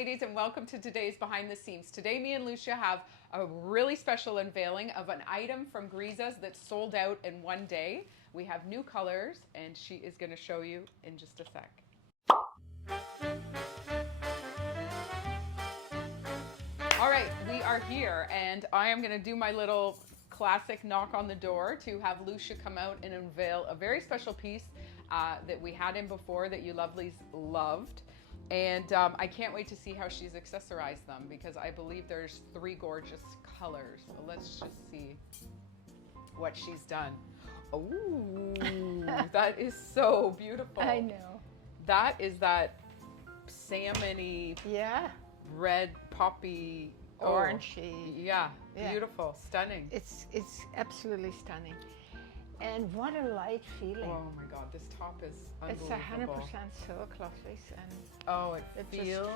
ladies, and welcome to today's Behind the Seams. Today, me and Lousje have a really special unveiling of an item from Grizas that sold out in one day. We have new colors, and she is going to show you in just a sec. All right, we are here, and I am going to do my little classic knock on the door to have Lousje come out and unveil a very special piece that we had in before that you lovelies loved. And I can't wait to see how she's accessorized them, because I believe there's 3 gorgeous colors. So let's just see what she's done. Oh, that is so beautiful. I know. That is that salmon-y, red poppy, orangey. Yeah, beautiful, stunning. It's absolutely stunning. And what a light feeling. Oh my God, this top is It's unbelievable. 100% silk, lovelies, and oh, it just feels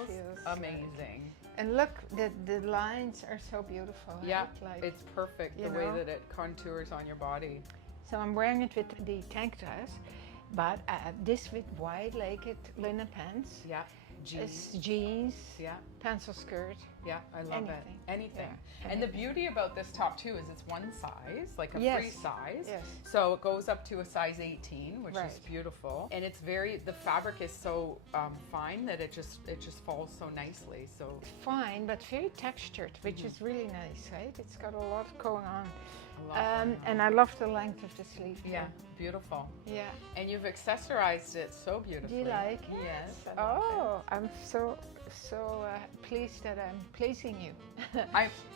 Like, amazing. and look, the lines are so beautiful. Yeah, right? Like, it's perfect the way that it contours on your body. So I'm wearing it with the tank dress, but this with wide-legged linen pants. Yeah, It's jeans. Yeah, pencil skirt. Yeah, I love it. Anything. Yeah, and the beauty about this top too is it's one size, like a free size. Yes. So it goes up to a size 18, which is beautiful. And it's the fabric is so fine that it just falls so nicely. So fine, but very textured, which is really nice, right? It's got a lot going on. And I love the length of the sleeve. Yeah, beautiful. Yeah. And you've accessorized it so beautifully. Do you like it? Yes. Oh, I'm so pleased that I'm pleasing you.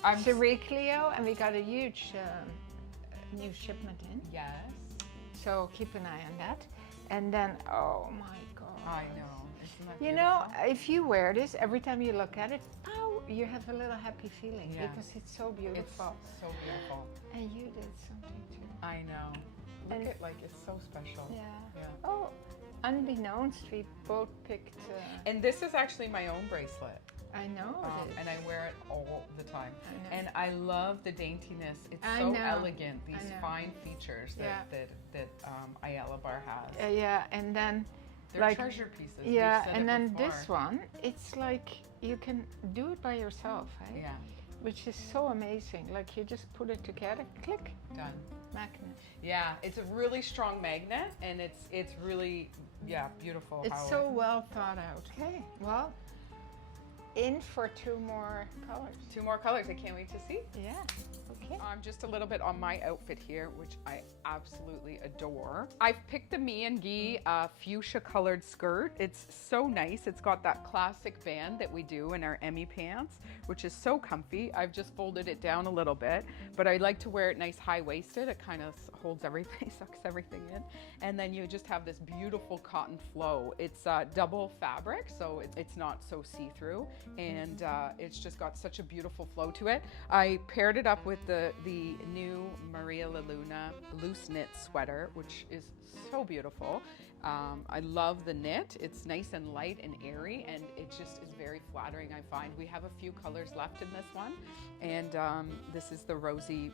I'm Dreary, and we got a huge new shipment in. Yes. So keep an eye on that. And then, oh my God. I know. Isn't that you know, if you wear this, every time you look at it, you have a little happy feeling because it's so beautiful. It's so beautiful. And you did something too. I know. Look at, like, it's so special. Yeah. Yeah. Oh, unbeknownst, we both picked. And this is actually my own bracelet. I know it is. And I wear it all the time. I know. And I love the daintiness. It's I so know. elegant. These fine features that Ayala Bar has. Yeah, and then they're like treasure pieces. Yeah, and then this one, it's like you can do it by yourself, right? Yeah. Which is so amazing. Like you just put it together, click, done. Magnet. Yeah, it's a really strong magnet, and it's really beautiful. It's so well thought out. Okay, well, in for 2 more colors. 2 more colors. I can't wait to see. Yeah. Okay. Just a little bit on my outfit here, which I absolutely adore. I've picked the Me and Guy fuchsia colored skirt. It's so nice. It's got that classic band that we do in our Emmy pants, which is so comfy. I've just folded it down a little bit, but I like to wear it nice high-waisted. It kind of holds everything, sucks everything in. And then you just have this beautiful cotton flow. It's double fabric, so it's not so see-through, and it's just got such a beautiful flow to it. I paired it up with the new Maria La Luna loose knit sweater, which is so beautiful. I love the knit. It's nice and light and airy, and it just is very flattering, I find. We have a few colors left in this one, and this is the rosy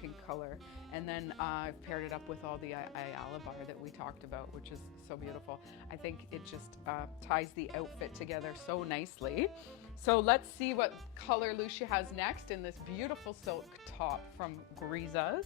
pink color. And then I've paired it up with all the Ayala Bar that we talked about, which is so beautiful. I think it just ties the outfit together so nicely. So let's see what color Lousje has next in this beautiful silk top from Grizas.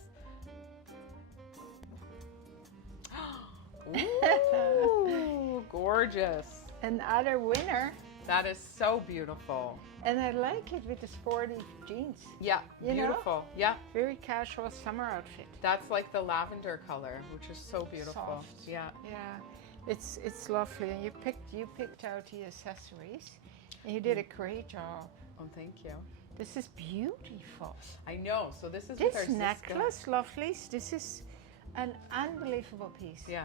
Ooh, gorgeous. Another winner. That is so beautiful. And I like it with the sporty jeans. Yeah, beautiful. Yeah. Very casual summer outfit. That's like the lavender color, which is so beautiful. Soft. Yeah. Yeah. It's lovely, and you picked out the accessories, and you did a great job. Oh, thank you. This is beautiful. I know. So this is this necklace, lovelies. This is an unbelievable piece. Yeah.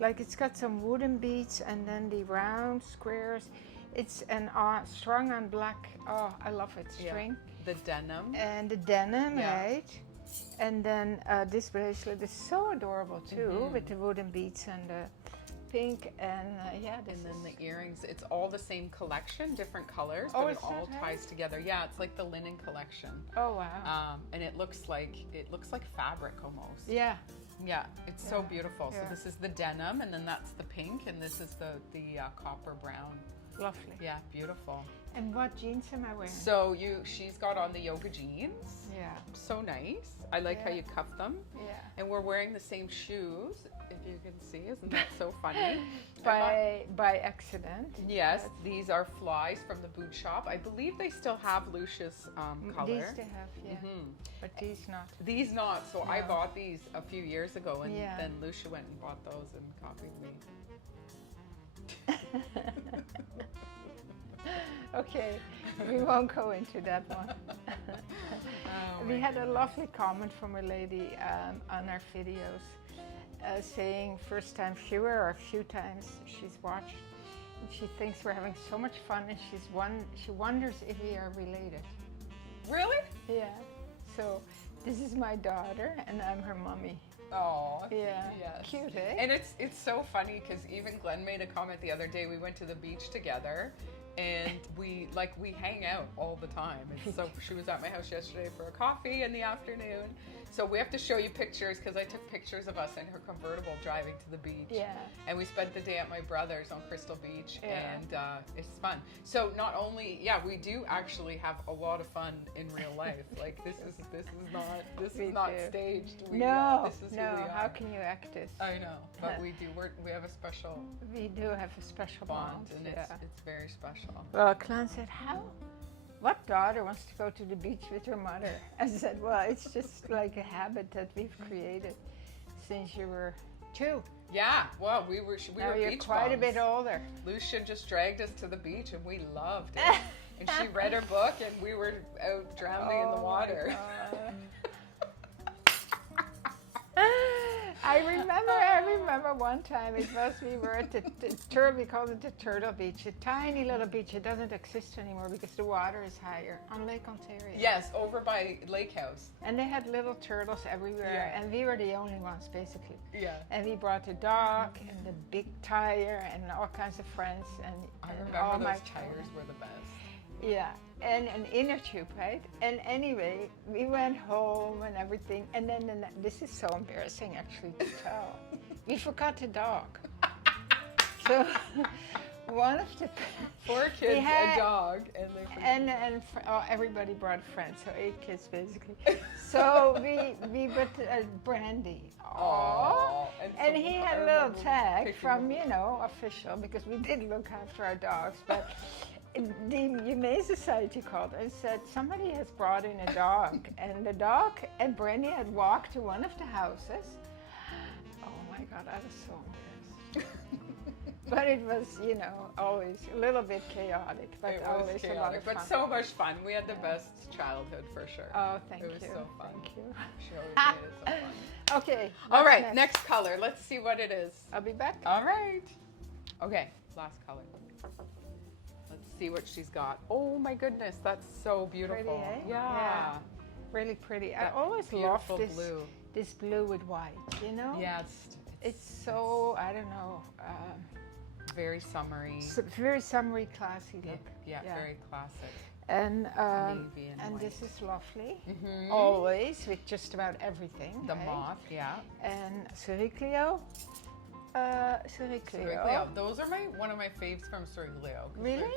Like it's got some wooden beads and then the round squares. It's an strung on black. Oh, I love it. String. The denim. And the denim, right? And then this bracelet is so adorable too, with the wooden beads and the pink and and then the earrings. It's all the same collection, different colors, Oh, but it is all that ties together. Yeah, it's like the linen collection. Oh wow. And it looks like fabric almost. Yeah. Yeah, it's so beautiful. Yeah. So this is the denim, and then that's the pink, and this is the copper brown. Lovely. Yeah, beautiful. And what jeans am I wearing? So she's got on the yoga jeans. Yeah. So nice. I like how you cuff them. Yeah. And we're wearing the same shoes, if you can see. Isn't that so funny? By accident. Yes, these are flies from the boot shop. I believe they still have Lousje's color. These they have, yeah. But these not. These not. So I No. bought these a few years ago, and Yeah. then Lousje went and bought those and copied me. Okay, we won't go into that one. We had a lovely comment from a lady on our videos saying first time viewer or a few times she's watched. And she thinks we're having so much fun and she wonders if we are related. Really? Yeah. So this is my daughter and I'm her mommy. Oh, Yeah. yes. Cute, eh? And it's so funny because even Glenn made a comment the other day. We went to the beach together, and we hang out all the time. And so she was at my house yesterday for a coffee in the afternoon. So we have to show you pictures because I took pictures of us in her convertible driving to the beach. Yeah. And we spent the day at my brother's on Crystal Beach, Yeah. and it's fun. So not only, we do actually have a lot of fun in real life. Like this is not do. staged. No, this is no. who we are. How can you act this? I know, but we do. We have a special We do have a special bond, bond. and it's very special. Well, Clan said, what daughter wants to go to the beach with her mother? I said, well, it's just like a habit that we've created since you were 2. Yeah, well, we were Now you're beach quite a bums. bit older. Lousje just dragged us to the beach, and we loved it. And she read her book, and we were out drowning in the water. I remember one time we were at we called it the Turtle Beach, a tiny little beach. It doesn't exist anymore because the water is higher on Lake Ontario. Yes, over by Lake House. And they had little turtles everywhere, and we were the only ones basically. Yeah. And we brought the dog and the big tire and all kinds of friends. And I and remember all those my tires were the best. Yeah, and an inner tube, right? And anyway, we went home and everything, and then this is so embarrassing actually to tell. We forgot the dog. So one of the Four kids, a dog, and they forgot. everybody brought friends, so 8 kids basically. So we put Brandy. Aww. And he had a little tag from official because we did look after our dogs, but. The Humane Society called and said somebody has brought in a dog, and the dog and Brandy had walked to one of the houses. Oh my God, I was so embarrassed. But it was, always a little bit chaotic, but It always was a lot chaotic, of fun. but so much fun. We had the best childhood for sure. Oh, thank you. It was so fun. Thank you. She always made it so fun. Okay. All what's right, next color. Let's see what it is. I'll be back. All right. Okay, last color. Let's see what she's got. Oh my goodness, that's so beautiful. Pretty, eh? Yeah. Really pretty. I That always loved beautiful this blue. This blue with white, Yeah, It's so, I don't know, very summery. very summery, classy look. Yeah, very classic. And Navy and white. this is lovely. Mhm. Always with just about everything. The right? moth, yeah. And Suriglio. Suriglio. Those are one of my faves from Suriglio. Really?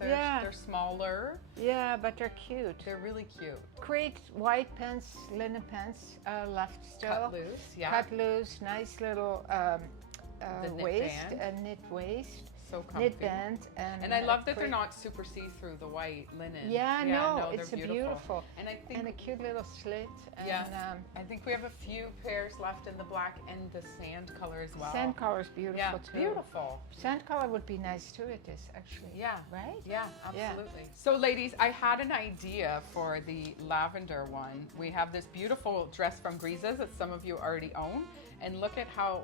They're smaller. Yeah, but they're cute. They're really cute. Great white pants, linen pants left still. Cut loose, yeah. Cut loose, nice little The knit waist, band. a knit waist. So comfy. Knit band And I love that they're not super see-through, the white linen. Yeah, no, it's they're beautiful. And I think And a cute little slit. And, I think we have a few pairs left in the black and the sand color as well. sand color is beautiful too. Beautiful. Sand color would be nice too with this, actually. Yeah. Right? Yeah, absolutely. So ladies, I had an idea for the lavender one. We have this beautiful dress from Grizas that some of you already own. And look at how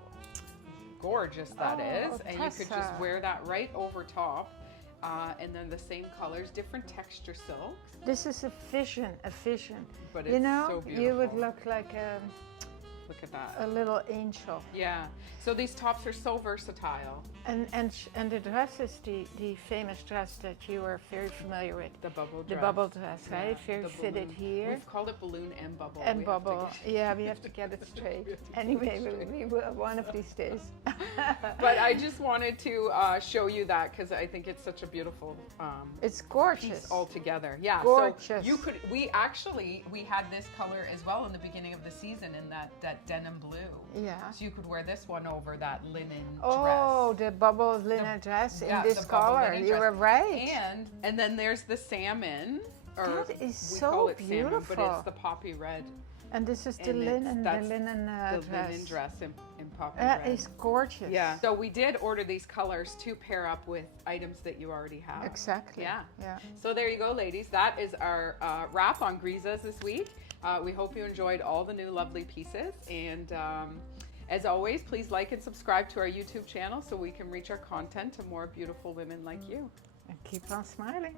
gorgeous that is. And you could just wear that right over top. And then the same colors, different texture silks. This is a vision. But it's so beautiful. you would look like Look at that. A little angel. Yeah. So these tops are so versatile. And the dress is the famous dress that you are very familiar with. The bubble dress. The bubble dress, right? Yeah, Very the fitted balloon. here. We've called it balloon and bubble. And We have to bubble. Yeah, we have to get it straight. Anyway, we will one of these days. But I just wanted to show you that because I think it's such a beautiful It's gorgeous. piece altogether. Yeah. Gorgeous. So you could. We had this color as well in the beginning of the season in that denim blue. Yeah. So you could wear this one over that linen Oh, dress. the bubble linen dress Yeah, in this the bubble color. linen You dress. were right. And then there's the salmon. Or That is we so call it salmon, but beautiful. it's the poppy red. And this is the And linen, that's the linen the dress. linen dress in poppy That red. is gorgeous. Yeah. So we did order these colors to pair up with items that you already have. Exactly. Yeah. Yeah. So there you go, ladies. That is our wrap on Grizas this week. We hope you enjoyed all the new lovely pieces. And as always, please like and subscribe to our YouTube channel so we can reach our content to more beautiful women like you. And keep on smiling.